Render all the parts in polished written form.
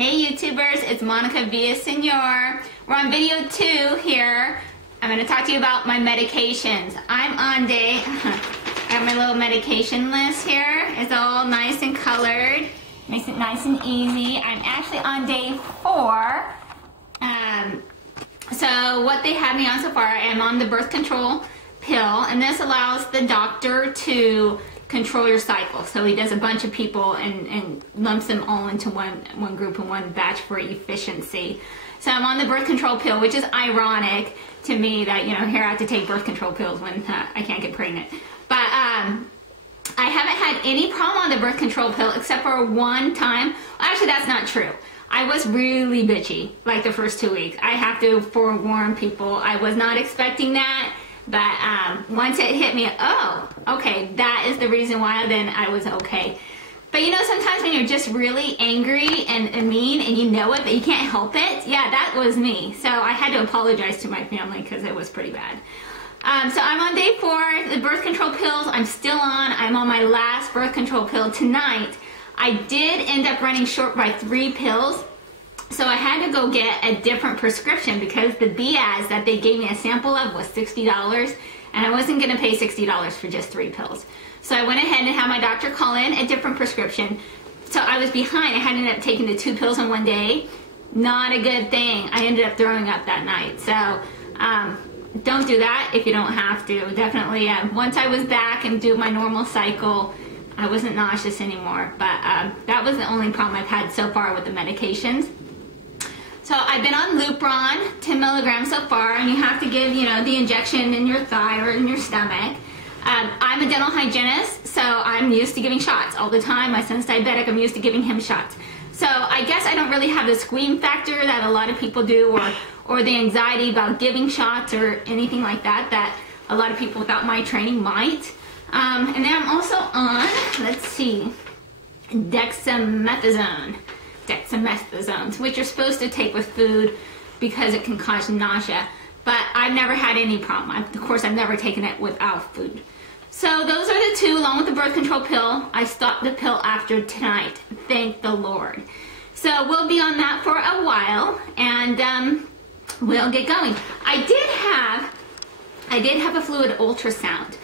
Hey YouTubers, it's Monica Villasenor. We're on video 2 here. I'm going to talk to you about my medications. I'm on day, I have my little medication list here. It's all nice and colored. Makes it nice and easy. I'm actually on day 4. So what they have me on so far, I am on the birth control pill, and this allows the doctor to control your cycle. So he does a bunch of people and lumps them all into one group and one batch for efficiency. So I'm on the birth control pill, which is ironic to me that, you know, here I have to take birth control pills when I can't get pregnant. But I haven't had any problem on the birth control pill except for one time. Actually, that's not true. I was really bitchy like the first 2 weeks. I have to forewarn people. I was not expecting that. But once it hit me, oh, okay, that is the reason why, then I was okay. But you know, sometimes when you're just really angry and mean and you know it, but you can't help it, yeah, that was me. So I had to apologize to my family because it was pretty bad. So I'm on day 4, the birth control pills I'm still on. I'm on my last birth control pill tonight. I did end up running short by 3 pills. So I had to go get a different prescription because the Diaz that they gave me a sample of was $60, and I wasn't going to pay $60 for just 3 pills. So I went ahead and had my doctor call in a different prescription. So I was behind. I had ended up taking the 2 pills in one day. Not a good thing. I ended up throwing up that night. So don't do that if you don't have to. Definitely, once I was back and do my normal cycle, I wasn't nauseous anymore. But that was the only problem I've had so far with the medications. So I've been on Lupron, 10 milligrams so far, and you have to give, you know, the injection in your thigh or in your stomach. I'm a dental hygienist, so I'm used to giving shots all the time. My son's diabetic, I'm used to giving him shots. So I guess I don't really have the squeam factor that a lot of people do, or the anxiety about giving shots or anything like that a lot of people without my training might. And then I'm also on, let's see, dexamethasone, which you're supposed to take with food because it can cause nausea. But I've never had any problem. Of course, I've never taken it without food. So those are the 2, along with the birth control pill. I stopped the pill after tonight. Thank the Lord. So we'll be on that for a while, and we'll get going. I did have a fluid ultrasound.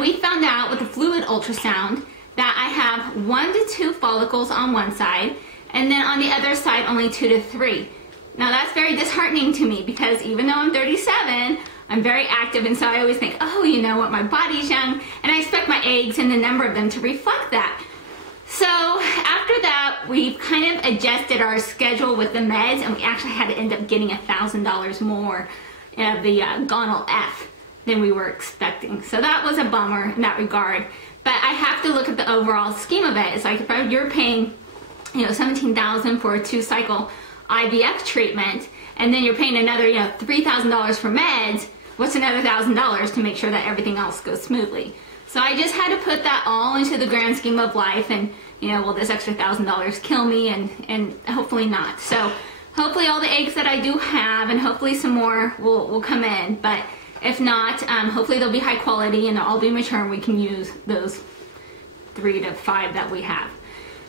We found out with the fluid ultrasound that I have 1 to 2 follicles on one side, and then on the other side only 2 to 3. Now that's very disheartening to me because even though I'm 37, I'm very active, and so I always think, oh, you know what, my body's young, and I expect my eggs and the number of them to reflect that. So after that, we've kind of adjusted our schedule with the meds, and we actually had to end up getting $1,000 more of the Gonal F than we were expecting. So that was a bummer in that regard. But I have to look at the overall scheme of it. It's like if you're paying, you know, $17,000 for a 2-cycle IVF treatment, and then you're paying another, you know, $3,000 for meds, what's another $1,000 to make sure that everything else goes smoothly? So I just had to put that all into the grand scheme of life, and, you know, will this extra $1,000 kill me? And hopefully not. So hopefully all the eggs that I do have, and hopefully some more will come in. But if not, hopefully they'll be high quality and they'll all be mature, and we can use those 3 to 5 that we have.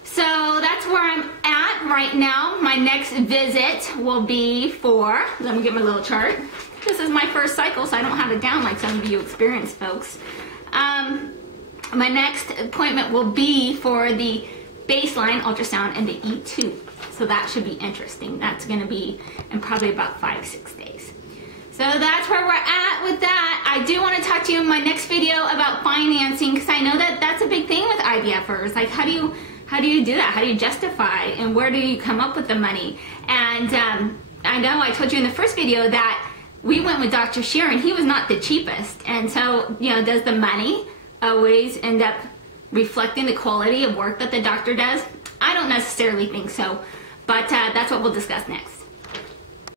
So that's where I'm at right now. My next visit will be for, let me get my little chart. This is my first cycle, so I don't have it down like some of you experienced folks. My next appointment will be for the baseline ultrasound and the E2. So that should be interesting. That's going to be in probably about 5-6 days. So that's where we're at with that. I do want to talk to you in my next video about financing, because I know that that's a big thing with IVFers. Like, how do you do that? How do you justify, and where do you come up with the money? And I know I told you in the first video that we went with Dr. Sheeran. He was not the cheapest. And so, you know, does the money always end up reflecting the quality of work that the doctor does? I don't necessarily think so, but that's what we'll discuss next.